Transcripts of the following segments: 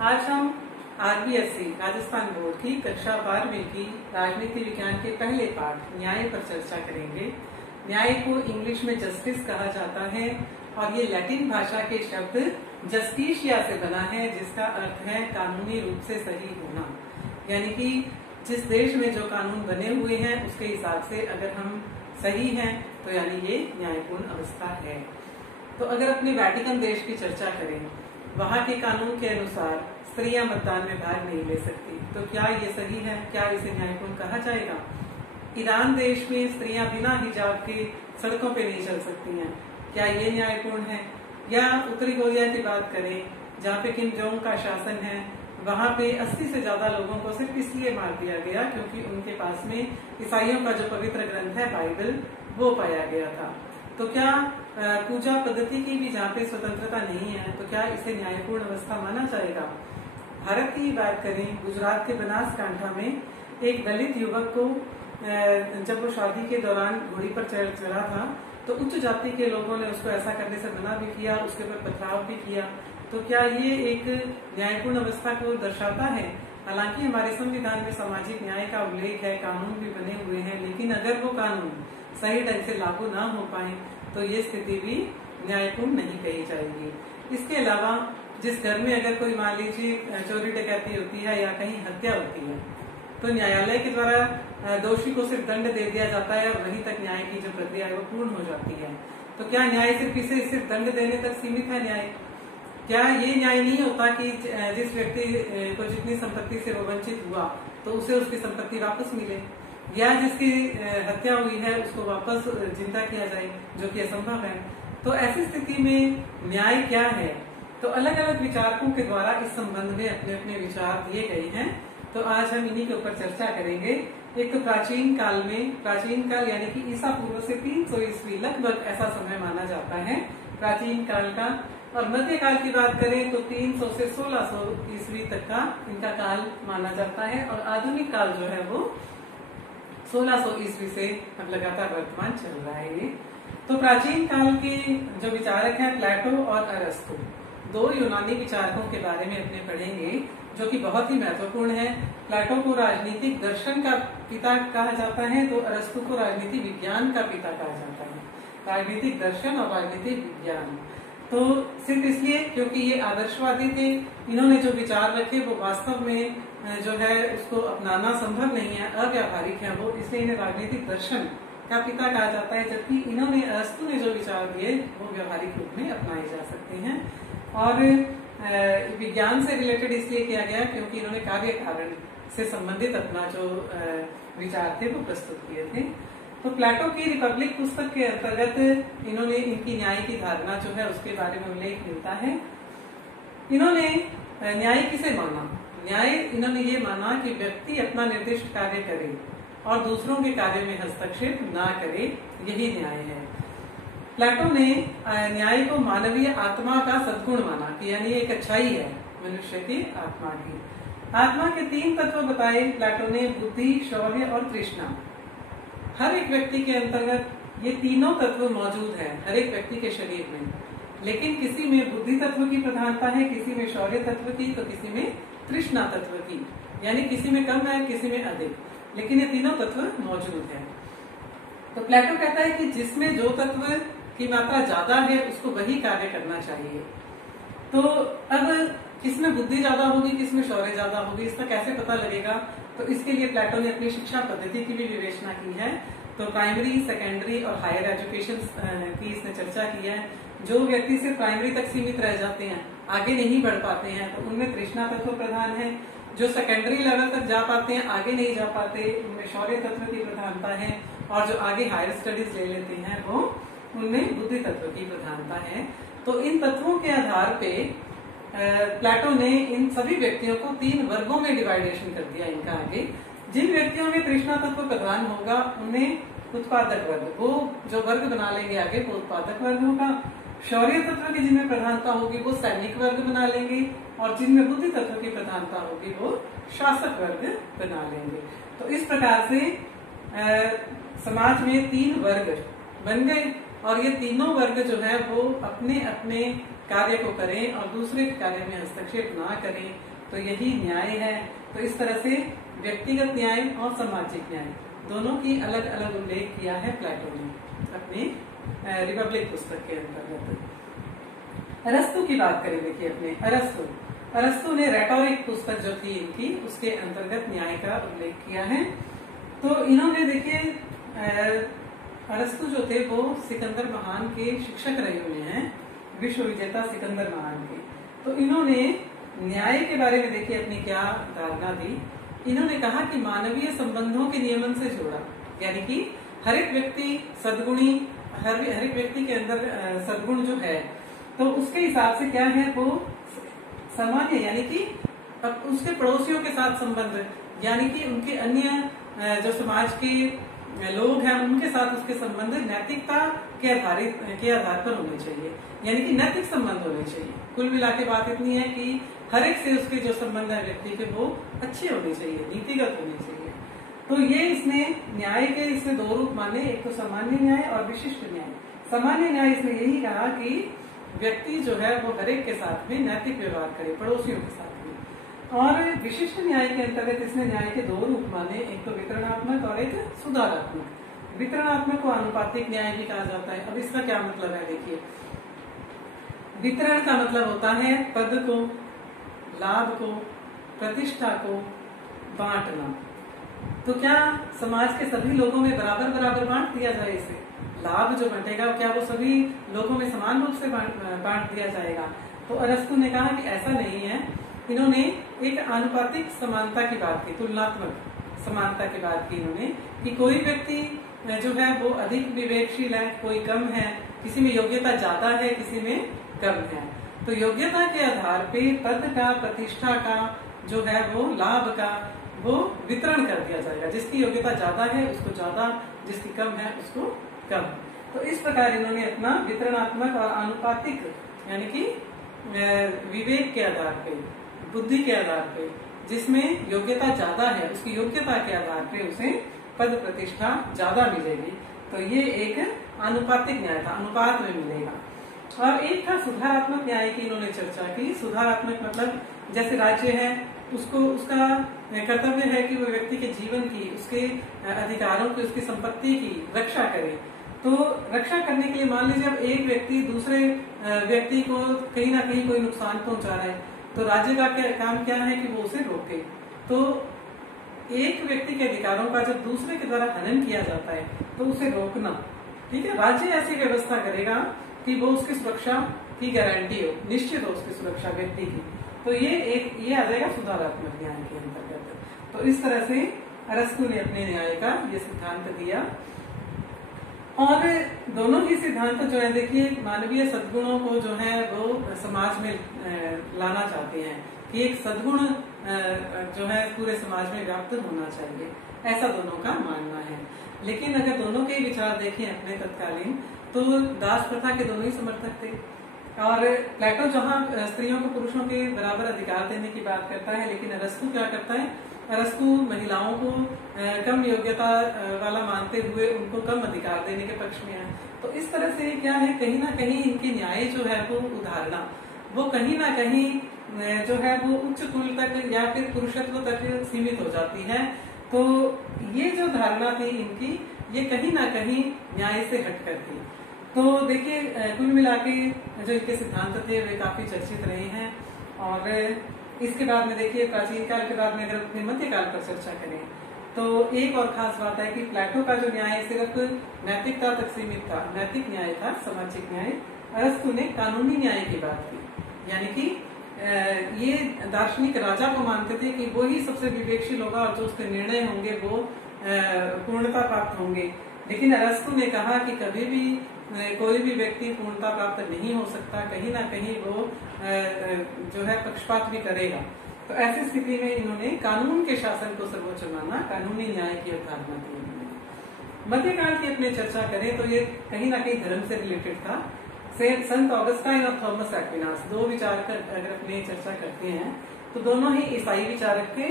आज हम RBSC Rajasthan board की कक्षा 12वीं की राजनीति विज्ञान के पहले पाठ न्याय पर चर्चा करेंगे। न्याय को इंग्लिश में जस्टिस कहा जाता है और ये लैटिन भाषा के शब्द जस्टिशिया से बना है, जिसका अर्थ है कानूनी रूप से सही होना। यानी कि जिस देश में जो कानून बने हुए हैं उसके हिसाब से अगर हम सही हैं तो यानी ये न्यायपूर्ण अवस्था है। तो अगर अपने वेटिकन देश की चर्चा करें, वहां के कानून के अनुसार स्त्रियां मतदान में भाग नहीं ले सकती, तो क्या ये सही है? क्या इसे न्यायपूर्ण कहा जाएगा? ईरान देश में स्त्रियां बिना हिजाब के सड़कों पे नहीं चल सकती हैं, क्या ये न्यायपूर्ण है? या उत्तरी कोरिया की बात करें, जहाँ पे किम जोंग का शासन है, वहां पे 80 से ज्यादा लोगों को सिर्फ इसलिए मार दिया गया क्योंकि उनके पास में ईसाइयों का जो पवित्र ग्रंथ है बाइबल वो पाया गया था। तो क्या पूजा पद्धति की भी जहाँ पे स्वतंत्रता नहीं है तो क्या इसे न्यायपूर्ण अवस्था माना जाएगा? भारत की बात करें, गुजरात के बनासकांठा में एक दलित युवक को जब वो शादी के दौरान घोड़ी पर चढ़ा था तो उच्च जाति के लोगों ने उसको ऐसा करने से मना भी किया, उसके ऊपर पथराव भी किया। तो क्या ये एक न्यायपूर्ण अवस्था को दर्शाता है? हालांकि हमारे संविधान में सामाजिक न्याय का उल्लेख है, कानून भी बने हुए हैं, लेकिन अगर वो कानून सही ढंग से लागू ना हो पाए तो ये स्थिति भी न्यायपूर्ण नहीं कही जाएगी। इसके अलावा जिस घर में अगर कोई मान लीजिए चोरी डकैती होती है या कहीं हत्या होती है तो न्यायालय के द्वारा दोषी को सिर्फ दंड दे दिया जाता है और वहीं तक न्याय की जो प्रक्रिया है वो पूर्ण हो जाती है। तो क्या न्याय सिर्फ दंड देने तक सीमित है? न्याय क्या ये न्याय नहीं होता कि जिस व्यक्ति को जितनी संपत्ति से वो वंचित हुआ तो उसे उसकी संपत्ति वापस मिले, या जिसकी हत्या हुई है उसको वापस जिंदा किया जाए, जो कि असंभव है। तो ऐसी स्थिति में न्याय क्या है? तो अलग अलग विचारकों के द्वारा इस संबंध में अपने अपने विचार दिए गए हैं। तो आज हम इन्हीं के ऊपर चर्चा करेंगे। एक तो प्राचीन काल यानी कि ईसा पूर्व से 300 ईस्वी लगभग ऐसा समय माना जाता है प्राचीन काल का, और मध्यकाल की बात करें तो 300 से 1600 ईस्वी तक का इनका काल माना जाता है, और आधुनिक काल जो है वो 1600 ईस्वी से लगातार वर्तमान चल रहा है। ये तो प्राचीन काल के जो विचारक हैं प्लेटो और अरस्तु, दो यूनानी विचारकों के बारे में अपने पढ़ेंगे जो कि बहुत ही महत्वपूर्ण है। प्लेटो को राजनीतिक दर्शन का पिता कहा जाता है तो अरस्तु को राजनीति विज्ञान का पिता कहा जाता है। राजनीतिक दर्शन और राजनीतिक विज्ञान तो सिर्फ इसलिए क्योंकि ये आदर्शवादी थे, इन्होंने जो विचार रखे वो वास्तव में जो है उसको अपनाना संभव नहीं है, अव्यावहारिक है वो, इसलिए इन्हें राजनीतिक दर्शन का पिता कहा जाता है। जबकि इन्होंने अरस्तु ने जो विचार दिए वो व्यवहारिक रूप में अपनाए जा सकते हैं। और विज्ञान से रिलेटेड इसलिए किया गया क्योंकि इन्होंने कार्य कारण से संबंधित अपना जो विचार थे वो प्रस्तुत किए थे। तो प्लेटो की रिपब्लिक पुस्तक के अंतर्गत इन्होंने इनकी न्याय की धारणा जो है उसके बारे में उल्लेख मिलता है। इन्होंने न्याय किसे माना? न्याय इन्होंने ये माना कि व्यक्ति अपना निर्दिष्ट कार्य करे और दूसरों के कार्य में हस्तक्षेप ना करे, यही न्याय है। प्लेटो ने न्याय को मानवीय आत्मा का सद्गुण माना कि यानी एक अच्छाई है मनुष्य की आत्मा की। आत्मा के 3 तत्व बताए प्लेटो ने, बुद्धि, शौर्य और तृष्णा। हर एक व्यक्ति के अंतर्गत ये तीनों तत्व मौजूद है, हर एक व्यक्ति के शरीर में, लेकिन किसी में बुद्धि तत्व की प्रधानता है, किसी में शौर्य तत्व की, तो किसी में तृष्णा तत्व की, यानी किसी में कम है किसी में अधिक, लेकिन ये तीनों तत्व मौजूद है। तो प्लेटो कहता है कि जिसमें जो तत्व की मात्रा ज्यादा है उसको वही कार्य करना चाहिए। तो अब किसमें बुद्धि ज्यादा होगी, किसमें शौर्य ज्यादा होगी, इसका कैसे पता लगेगा? तो इसके लिए प्लेटो ने अपनी शिक्षा पद्धति की भी विवेचना की है। तो प्राइमरी, सेकेंडरी और हायर एजुकेशन की इसने चर्चा की है। जो व्यक्ति सिर्फ प्राइमरी तक सीमित रह जाते हैं, आगे नहीं बढ़ पाते हैं, तो उनमें तृष्णा तत्व प्रधान है। जो सेकेंडरी लेवल तक जा पाते हैं, आगे नहीं जा पाते, उनमें शौर्य तत्व की प्रधानता है, और जो आगे हायर स्टडीज ले लेते हैं वो उनमें बुद्धि तत्व की प्रधानता है। तो इन तत्वों के आधार पे प्लेटो ने इन सभी व्यक्तियों को 3 वर्गों में डिवाइडेशन कर दिया इनका आगे। जिन व्यक्तियों में तृष्णा तत्व प्रधान होगा उन्हें उत्पादक वर्ग, वो जो वर्ग बना लेंगे आगे वो उत्पादक वर्ग होगा। शौर्य तत्व की जिनमें प्रधानता होगी वो सैनिक वर्ग बना लेंगे, और जिनमें बुद्धि तत्व की प्रधानता होगी वो शासक वर्ग बना लेंगे। तो इस प्रकार से समाज में 3 वर्ग बन गए, और ये तीनों वर्ग जो है वो अपने अपने कार्य को करें और दूसरे कार्य में हस्तक्षेप ना करें, तो यही न्याय है। तो इस तरह से व्यक्तिगत न्याय और सामाजिक न्याय दोनों की अलग अलग उल्लेख किया है प्लेटो ने अपनी रिपब्लिक पुस्तक के अंतर्गत। अरस्तु की बात करें, देखिए अपने अरस्तु ने रेटोरिक पुस्तक जो थी इनकी, उसके अंतर्गत न्याय का उल्लेख किया है। तो इन्होंने देखिए अरस्तु जो थे वो सिकंदर महान के शिक्षक रहे हुए हैं, विश्व विजेता सिकंदर महान के। तो इन्होंने न्याय के बारे में देखिए अपनी क्या धारणा दी। इन्होंने कहा कि मानवीय संबंधों के नियमन से जोड़ा, यानी कि हर एक व्यक्ति सद्गुणी, हर एक व्यक्ति के अंदर सद्गुण जो है तो उसके हिसाब से क्या है वो सामान्य, यानी कि उसके पड़ोसियों के साथ संबंध, यानी कि उनके अन्य जो समाज के लोग हैं उनके साथ उसके संबंध नैतिकता के आधार पर होने चाहिए, यानी कि नैतिक संबंध होने चाहिए। कुल मिला के बात इतनी है कि हर एक से उसके जो संबंध है व्यक्ति के वो अच्छे होने चाहिए, नीतिगत होने चाहिए। तो ये इसने न्याय के इसने दो रूप माने, एक तो सामान्य न्याय और विशिष्ट न्याय। सामान्य न्याय इसने यही कहा कि व्यक्ति जो है वो हर एक के साथ में नैतिक व्यवहार करे, पड़ोसियों के साथ में। और विशिष्ट न्याय के अंतर्गत इसने न्याय के दो रूप माने, एक तो वितरणात्मक और एक सुधारात्मक। वितरणात्मक को आनुपातिक न्याय भी कहा जाता है। अब इसका क्या मतलब है, देखिए वितरण का मतलब होता है पद को, लाभ को, प्रतिष्ठा को बांटना। तो क्या समाज के सभी लोगों में बराबर बराबर बांट दिया जाए इसे? लाभ जो बंटेगा क्या वो सभी लोगों में समान रूप से बांट दिया जाएगा? तो अरस्तु ने कहा कि ऐसा नहीं है। इन्होंने एक आनुपातिक समानता की बात की, तुलनात्मक समानता की बात की इन्होंने, कि कोई व्यक्ति जो है वो अधिक विवेकशील है, कोई कम है, किसी में योग्यता ज्यादा है, किसी में कम है। तो योग्यता के आधार पे पद का, प्रतिष्ठा का जो है वो, लाभ का वो वितरण कर दिया जाएगा। जिसकी योग्यता ज्यादा है उसको ज्यादा, जिसकी कम है उसको कम। तो इस प्रकार इन्होंने अपना वितरणात्मक और आनुपातिक, यानी कि विवेक के आधार पे, बुद्धि के आधार पे, जिसमें योग्यता ज्यादा है उसकी योग्यता के आधार पे उसे पद प्रतिष्ठा ज्यादा मिलेगी। तो ये एक आनुपातिक न्याय था, अनुपात में मिलेगा। और एक था सुधारात्मक न्याय की इन्होंने चर्चा की। सुधारात्मक मतलब जैसे राज्य है उसको, उसका कर्तव्य है कि वो व्यक्ति के जीवन की, उसके अधिकारों की, उसकी संपत्ति की रक्षा करे। तो रक्षा करने के लिए मान लीजिए अब एक व्यक्ति दूसरे व्यक्ति को कहीं ना कहीं कोई नुकसान पहुंचा रहा है, तो राज्य का काम क्या है कि वो उसे रोके। तो एक व्यक्ति के अधिकारों का जब दूसरे के द्वारा हनन किया जाता है तो उसे रोकना, ठीक है। राज्य ऐसी व्यवस्था करेगा कि वो उसकी सुरक्षा की गारंटी हो, निश्चित हो उसकी सुरक्षा व्यक्ति की। तो ये आ जाएगा सुधारात्मक न्याय के अंतर्गत। तो इस तरह से अरस्तु ने अपने न्याय का ये सिद्धांत दिया। और दोनों ही सिद्धांत जो है देखिए मानवीय सद्गुणों को जो है वो समाज में लाना चाहते हैं कि एक सद्गुण जो है पूरे समाज में व्याप्त होना चाहिए, ऐसा दोनों का मानना है। लेकिन अगर दोनों के विचार देखें अपने तत्कालीन, तो दास प्रथा के दोनों ही समर्थक थे। और प्लेटो जहाँ स्त्रियों को पुरुषों के बराबर अधिकार देने की बात करता है, लेकिन अरस्तु क्या करता है, अरस्तु महिलाओं को कम योग्यता वाला मानते हुए उनको कम अधिकार देने के पक्ष में है। तो इस तरह से क्या है, कहीं ना कहीं इनके न्याय जो है वो उदाहरणा, वो कहीं ना कहीं जो है वो उच्च कुल तक या फिर पुरुषत्व तक सीमित हो जाती है। तो ये जो धारणा थी इनकी, ये कहीं ना कहीं न्याय से हटकर थी। तो देखिए कुल मिला के जो इनके सिद्धांत थे वे काफी चर्चित रहे हैं। और इसके बाद में देखिए प्राचीन काल के बाद में अगर अपने मध्यकाल पर चर्चा करें तो एक और खास बात है कि प्लेटो का जो न्याय सिर्फ नैतिकता तक सीमित था, नैतिक न्याय था, सामाजिक न्याय। अरस्तु ने कानूनी न्याय की बात की, यानी कि ये दार्शनिक राजा को मानते थे कि वो ही सबसे विवेकशील होगा और जो उसके निर्णय होंगे वो पूर्णता प्राप्त होंगे। लेकिन अरस्तु ने कहा कि कभी भी कोई भी व्यक्ति पूर्णता प्राप्त नहीं हो सकता, कहीं ना कहीं वो जो है पक्षपात भी करेगा। तो ऐसी स्थिति में इन्होंने कानून के शासन को सर्वोच्च माना, कानूनी न्याय की अवधारणा दी। मध्यकाल की अपने चर्चा करें तो ये कहीं ना कहीं धर्म से रिलेटेड था। संत ऑगस्टाइन और थॉमस एक्विनास, दो विचारक अगर अपनी चर्चा करते हैं तो दोनों ही ईसाई विचारक थे।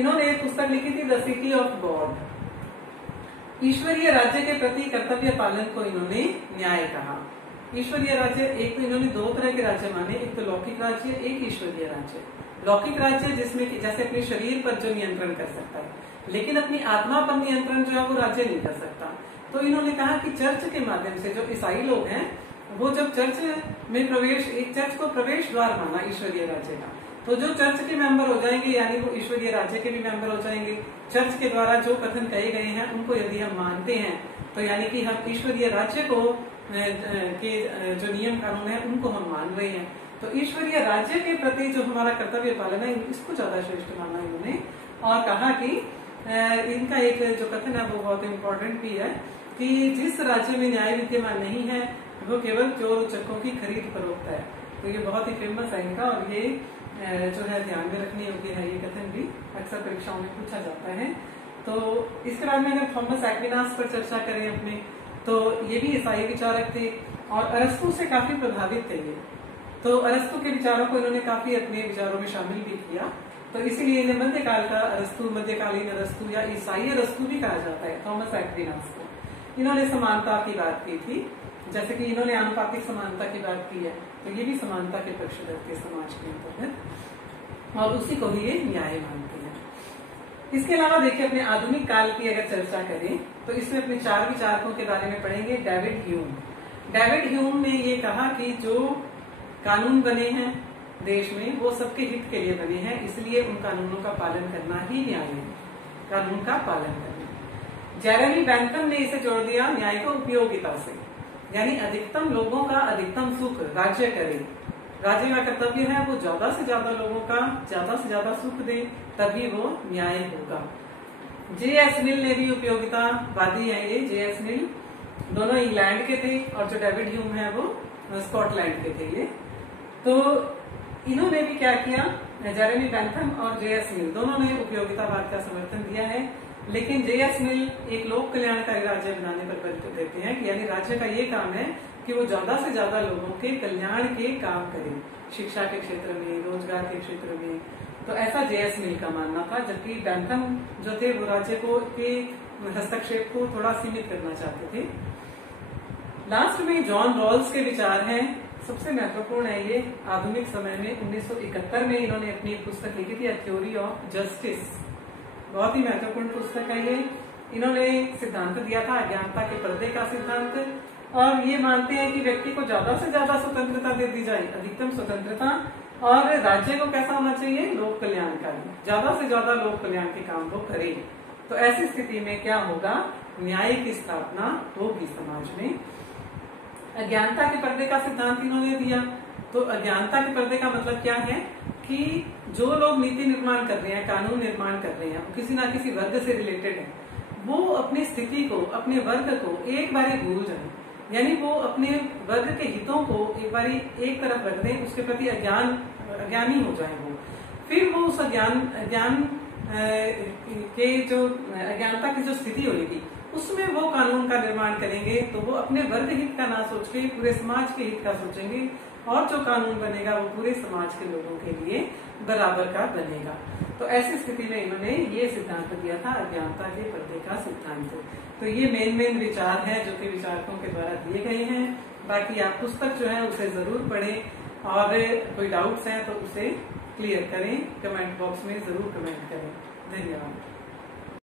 इन्होंने एक पुस्तक लिखी थी द सिटी ऑफ गॉड। ईश्वरीय राज्य के प्रति कर्तव्य पालन को इन्होंने न्याय कहा। ईश्वरीय राज्य, एक तो इन्होंने दो तरह के राज्य माने, एक तो लौकिक राज्य, एक ईश्वरीय राज्य। लौकिक राज्य जिसमें जैसे अपने शरीर पर जो नियंत्रण कर सकता है, लेकिन अपनी आत्मा पर नियंत्रण जो है वो राज्य नहीं कर सकता। तो इन्होंने कहा कि चर्च के माध्यम से जो ईसाई लोग हैं वो जब चर्च में प्रवेश, एक चर्च को प्रवेश द्वार माना ईश्वरीय राज्य का, तो जो चर्च के मेंबर हो जाएंगे यानी वो ईश्वरीय राज्य के भी मेंबर हो जाएंगे। चर्च के द्वारा जो कथन कहे गए हैं उनको यदि हम मानते हैं तो यानी कि हम ईश्वरीय राज्य को के जो नियम कानून है उनको हम मान रहे हैं। तो ईश्वरीय राज्य के प्रति जो हमारा कर्तव्य पालन है इसको ज्यादा श्रेष्ठ माना इन्होंने, और कहा कि इनका एक जो कथन है वो बहुत इम्पोर्टेंट भी है कि जिस राज्य में न्याय विद्यमान नहीं है वो केवल चोर चक्कों की खरीद फरोख्त है। तो ये बहुत ही फेमस है इनका, और ये जो है ध्यान में रखने योग्य है। ये कथन भी अक्सर परीक्षाओं में पूछा जाता है। तो इसके बाद में अगर थॉमस एक्विनास पर चर्चा करें अपने, तो ये भी ईसाई विचारक थे और अरस्तु से काफी प्रभावित थे ये। तो अरस्तु के विचारों को इन्होंने काफी अपने विचारों में शामिल भी किया। तो इसीलिए इन्हें मध्यकाल का अरस्तु, मध्यकालीन अरस्तु या ईसाई अरस्तु भी कहा जाता है थॉमस एक्विनास को। इन्होंने समानता की बात की थी, जैसे कि इन्होंने आनुपातिक समानता की बात की है, तो ये भी समानता के पक्षधर थे समाज के अंतर्गत, और उसी को ही ये न्याय मानते हैं। इसके अलावा देखिए अपने आधुनिक काल की अगर चर्चा करें तो इसमें अपने 4 विचारकों के बारे में पढ़ेंगे। David Hume. डेविड ह्यूम ने ये कहा कि जो कानून बने हैं देश में वो सबके हित के लिए बने हैं, इसलिए उन कानूनों का पालन करना ही न्याय है, कानून का पालन करना। जेरेमी बेंथम ने इसे जोड़ दिया न्याय को उपयोगिता से, यानी अधिकतम लोगों का अधिकतम सुख राज्य करे। राज्य का कर्तव्य है वो ज्यादा से ज्यादा लोगों का ज्यादा से ज्यादा सुख दे, तभी वो न्याय होगा। जे.एस. मिल ने भी उपयोगितावादी है ये। जे.एस. मिल दोनों इंग्लैंड के थे और जो डेविड ह्यूम है वो स्कॉटलैंड के थे ये। तो इन्होंने भी क्या किया, जेरेमी बेंथम और जे.एस. मिल दोनों ने उपयोगितावाद का समर्थन दिया है, लेकिन जे.एस. मिल एक लोक कल्याणकारी राज्य बनाने पर बल देते हैं कि यानी राज्य का ये काम है कि वो ज्यादा से ज्यादा लोगों के कल्याण के काम करे, शिक्षा के क्षेत्र में, रोजगार के क्षेत्र में। तो ऐसा जे.एस. मिल का मानना था, जबकि बेंथम जो थे वो राज्य को के हस्तक्षेप को थोड़ा सीमित करना चाहते थे। लास्ट में जॉन रॉल्स के विचार हैं, सबसे महत्वपूर्ण है ये आधुनिक समय में। 1971 में इन्होंने अपनी पुस्तक लिखी थी थ्योरी ऑफ जस्टिस, बहुत ही महत्वपूर्ण पुस्तक है ये। इन्होंने सिद्धांत दिया था अज्ञानता के पर्दे का सिद्धांत, और ये मानते हैं कि व्यक्ति को ज्यादा से ज्यादा स्वतंत्रता दे दी जाए, अधिकतम स्वतंत्रता, और राज्य को कैसा होना चाहिए, लोक कल्याणकारी, ज्यादा से ज्यादा लोक कल्याण के काम वो करे। तो ऐसी स्थिति में क्या होगा, न्याय की स्थापना होगी समाज में। अज्ञानता के पर्दे का सिद्धांत इन्होंने दिया। तो अज्ञानता के पर्दे का मतलब क्या है कि जो लोग नीति निर्माण कर रहे हैं, कानून निर्माण कर रहे हैं, किसी ना किसी वर्ग से रिलेटेड है, वो अपनी स्थिति को, अपने वर्ग को एक बारी भूल जाए, यानी वो अपने वर्ग के हितों को एक बारी एक तरफ रख दें, उसके प्रति अज्ञानी हो जाए वो। फिर वो उस अज्ञान के जो अज्ञानता की जो स्थिति होगी उसमें वो कानून का निर्माण करेंगे। तो वो अपने वर्ग हित का ना सोच के पूरे समाज के हित का सोचेंगे, और जो कानून बनेगा वो पूरे समाज के लोगों के लिए बराबर का बनेगा। तो ऐसी स्थिति में इन्होंने ये सिद्धांत दिया था अज्ञानता के पर्दे का सिद्धांत। तो ये मेन विचार है जो कि विचारकों के द्वारा दिए गए हैं। बाकी आप पुस्तक जो है उसे जरूर पढ़ें, और कोई डाउट्स हैं तो उसे क्लियर करें, कमेंट बॉक्स में जरूर कमेंट करें। धन्यवाद।